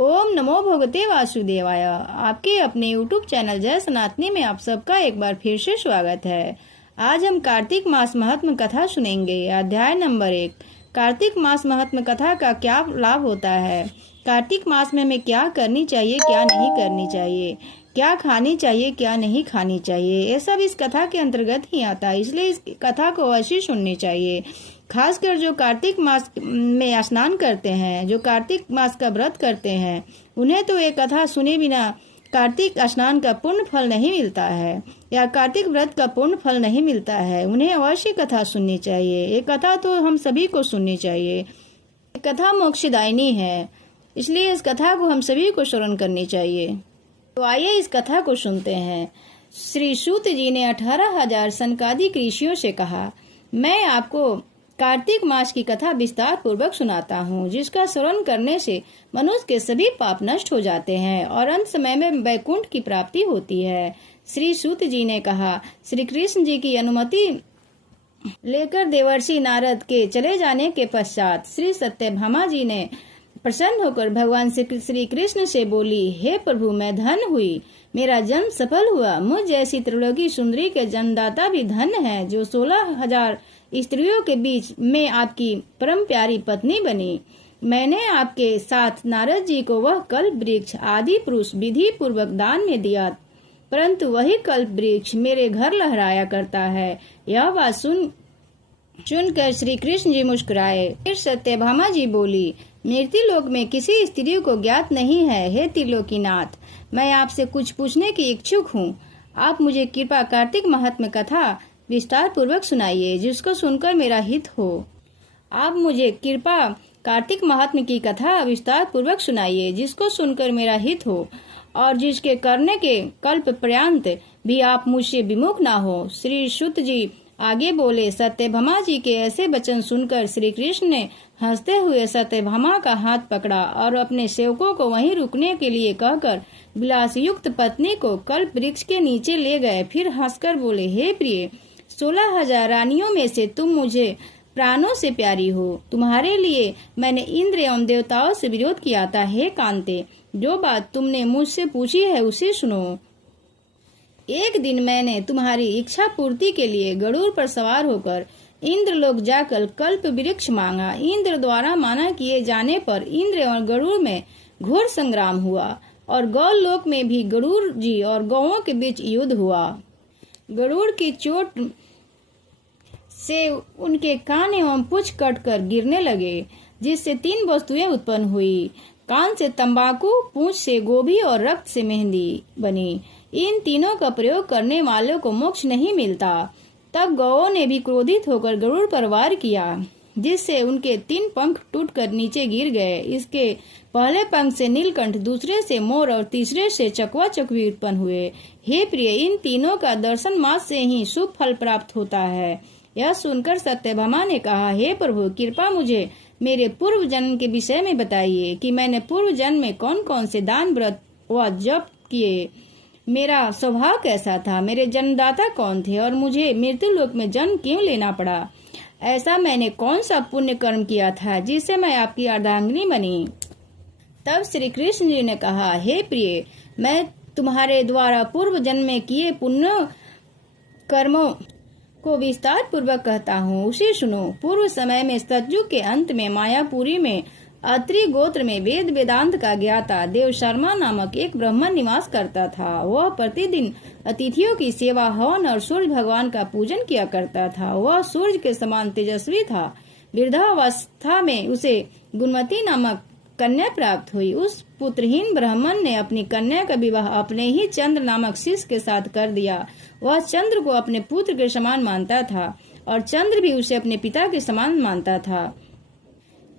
ओम नमो भगवते वासुदेवाय। आपके अपने यूट्यूब चैनल जय सनातनी में आप सबका एक बार फिर से स्वागत है। आज हम कार्तिक मास महात्म कथा सुनेंगे। अध्याय नंबर 1। कार्तिक मास महात्म कथा का क्या लाभ होता है, कार्तिक मास में हमें क्या करनी चाहिए क्या नहीं करनी चाहिए, क्या खानी चाहिए क्या नहीं खानी चाहिए, ये सब इस कथा के अंतर्गत ही आता है। इसलिए इस कथा को अवश्य सुननी चाहिए। खासकर जो कार्तिक मास में स्नान करते हैं, जो कार्तिक मास का व्रत करते हैं, उन्हें तो ये कथा सुने बिना कार्तिक स्नान का पूर्ण फल नहीं मिलता है या कार्तिक व्रत का पूर्ण फल नहीं मिलता है। उन्हें अवश्य कथा सुननी चाहिए। ये कथा तो हम सभी को सुननी चाहिए। कथा मोक्षदायिनी है, इसलिए इस कथा को हम सभी को श्रवण करनी चाहिए। तो आइए इस कथा को सुनते हैं। श्री सूत जी ने 18,000 सनकादिक ऋषियों से कहा, मैं आपको कार्तिक मास की कथा विस्तार पूर्वक सुनाता हूँ, जिसका श्रवण करने से मनुष्य के सभी पाप नष्ट हो जाते हैं और अंत समय में वैकुंठ की प्राप्ति होती है। श्री सूत जी ने कहा, श्री कृष्ण जी की अनुमति लेकर देवर्षि नारद के चले जाने के पश्चात श्री सत्यभामा जी ने प्रसन्न होकर भगवान श्री कृष्ण से बोली, हे प्रभु, मैं धन हुई, मेरा जन्म सफल हुआ। मुझ जैसी त्रिलोकी सुंदरी के जन्मदाता भी धन है, जो 16,000 स्त्रियों के बीच में आपकी परम प्यारी पत्नी बनी। मैंने आपके साथ नारद जी को वह कल्प वृक्ष आदि पुरुष विधि पूर्वक दान में दिया, परंतु वही कल्प वृक्ष मेरे घर लहराया करता है। यह बात सुनकर श्री कृष्ण जी मुस्कुराए। फिर सत्यभामा जी बोली, मृत्यु लोक में किसी स्त्री को ज्ञात नहीं है। हे त्रिलोकीनाथ, मैं आपसे कुछ पूछने की इच्छुक हूँ। आप मुझे कृपा कार्तिक महात्म्य कथा विस्तार पूर्वक सुनाइए, जिसको सुनकर मेरा हित हो। आप मुझे कृपा कार्तिक महात्म्य की कथा विस्तार पूर्वक सुनाइए, जिसको सुनकर मेरा हित हो और जिसके करने के कल्प पर्यंत भी आप मुझसे विमुख ना हो। श्री सूत जी आगे बोले, सत्यभामा जी के ऐसे वचन सुनकर श्री कृष्ण ने हंसते हुए सत्यभामा का हाथ पकड़ा और अपने सेवकों को वहीं रुकने के लिए कहकर विलास युक्त पत्नी को कल्प वृक्ष के नीचे ले गए। फिर हंसकर बोले, हे प्रिय, 16,000 रानियों में से तुम मुझे प्राणों से प्यारी हो। तुम्हारे लिए मैंने इंद्र एवं देवताओं से विरोध किया था। हे कांते, जो बात तुमने मुझसे पूछी है उसे सुनो। एक दिन मैंने तुम्हारी इच्छा पूर्ति के लिए गरुड़ पर सवार होकर इंद्रलोक जाकर कल्प वृक्ष मांगा। इंद्र द्वारा माना किए जाने पर इंद्र और गरुड़ में घोर संग्राम हुआ और गौलोक में भी गरुड़ जी और गौओं के बीच युद्ध हुआ। गरुड़ की चोट से उनके कान एवं पूंछ कटकर गिरने लगे, जिससे 3 वस्तुएं उत्पन्न हुई। कान से तंबाकू, पूंछ से गोभी और रक्त से मेहंदी बनी। इन तीनों का प्रयोग करने वालों को मोक्ष नहीं मिलता। तब गौओं ने भी क्रोधित होकर गरुड़ पर वार किया, जिससे उनके 3 पंख टूटकर नीचे गिर गए। इसके पहले पंख से नीलकंठ, दूसरे से मोर और तीसरे से चकवा चकवी उत्पन्न हुए। हे प्रिय, इन तीनों का दर्शन मात्र से ही शुभ फल प्राप्त होता है। यह सुनकर सत्यभामा ने कहा, हे प्रभु, कृपा मुझे मेरे पूर्व जन्म के विषय में बताइए कि मैंने पूर्व जन्म में कौन कौन से दान व्रत व जप किए, मेरा स्वभाव कैसा था, मेरे जन्मदाता कौन थे और मुझे मृत्यु लोक में जन्म क्यों लेना पड़ा। ऐसा मैंने कौन सा पुण्य कर्म किया था जिससे मैं आपकी अर्धांगिनी बनी। तब श्री कृष्ण जी ने कहा, हे प्रिय, मैं तुम्हारे द्वारा पूर्व जन्म में किए पुण्य कर्मों को विस्तार पूर्वक कहता हूँ, उसे सुनो। पूर्व समय में सतयुग के अंत में मायापुरी में अत्रि गोत्र में वेद वेदांत का ज्ञाता देव शर्मा नामक एक ब्राह्मण निवास करता था। वह प्रतिदिन अतिथियों की सेवा, हवन और सूर्य भगवान का पूजन किया करता था। वह सूर्य के समान तेजस्वी था। वृद्धावस्था में उसे गुणवती नामक कन्या प्राप्त हुई। उस पुत्रहीन ब्राह्मण ने अपनी कन्या का विवाह अपने ही चंद्र नामक शिष्य के साथ कर दिया। वह चंद्र को अपने पुत्र के समान मानता था और चंद्र भी उसे अपने पिता के समान मानता था।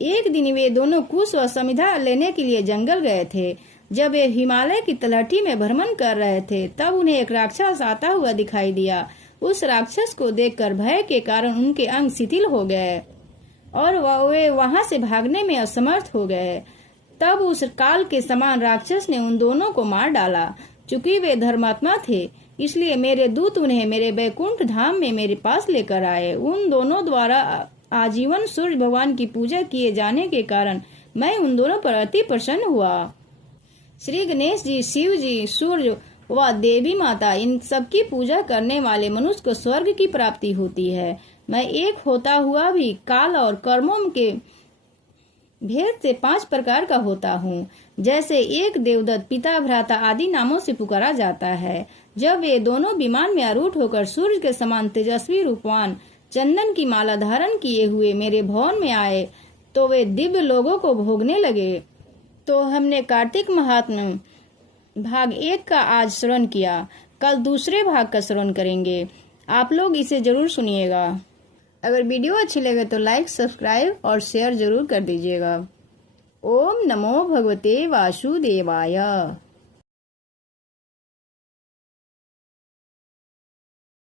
एक दिन वे दोनों कुश व समिधा लेने के लिए जंगल गए थे। जब वे हिमालय की तलहटी में भ्रमण कर रहे थे, तब उन्हें एक राक्षस आता हुआ दिखाई दिया। उस राक्षस को देखकर भय के कारण उनके अंग शिथिल हो गए और वे वहां से भागने में असमर्थ हो गए। तब उस काल के समान राक्षस ने उन दोनों को मार डाला। चूंकि वे धर्मात्मा थे, इसलिए मेरे दूत उन्हें मेरे वैकुंठ धाम में मेरे पास लेकर आए। उन दोनों द्वारा आजीवन सूर्य भगवान की पूजा किए जाने के कारण मैं उन दोनों पर अति प्रसन्न हुआ। श्री गणेश जी, शिव जी, सूर्य व देवी माता, इन सबकी पूजा करने वाले मनुष्य को स्वर्ग की प्राप्ति होती है। मैं एक होता हुआ भी काल और कर्मों के भेद से 5 प्रकार का होता हूँ। जैसे एक देवदत्त, पिता, भ्राता आदि नामों से पुकारा जाता है। जब वे दोनों विमान में आरूढ़ होकर सूर्य के समान तेजस्वी रूपवान चंदन की माला धारण किए हुए मेरे भवन में आए तो वे दिव्य लोगों को भोगने लगे। तो हमने कार्तिक महात्म्य भाग 1 का आज श्रवण किया। कल दूसरे भाग का श्रवण करेंगे। आप लोग इसे जरूर सुनिएगा। अगर वीडियो अच्छी लगे तो लाइक, सब्सक्राइब और शेयर जरूर कर दीजिएगा। ओम नमो भगवते वासुदेवाय।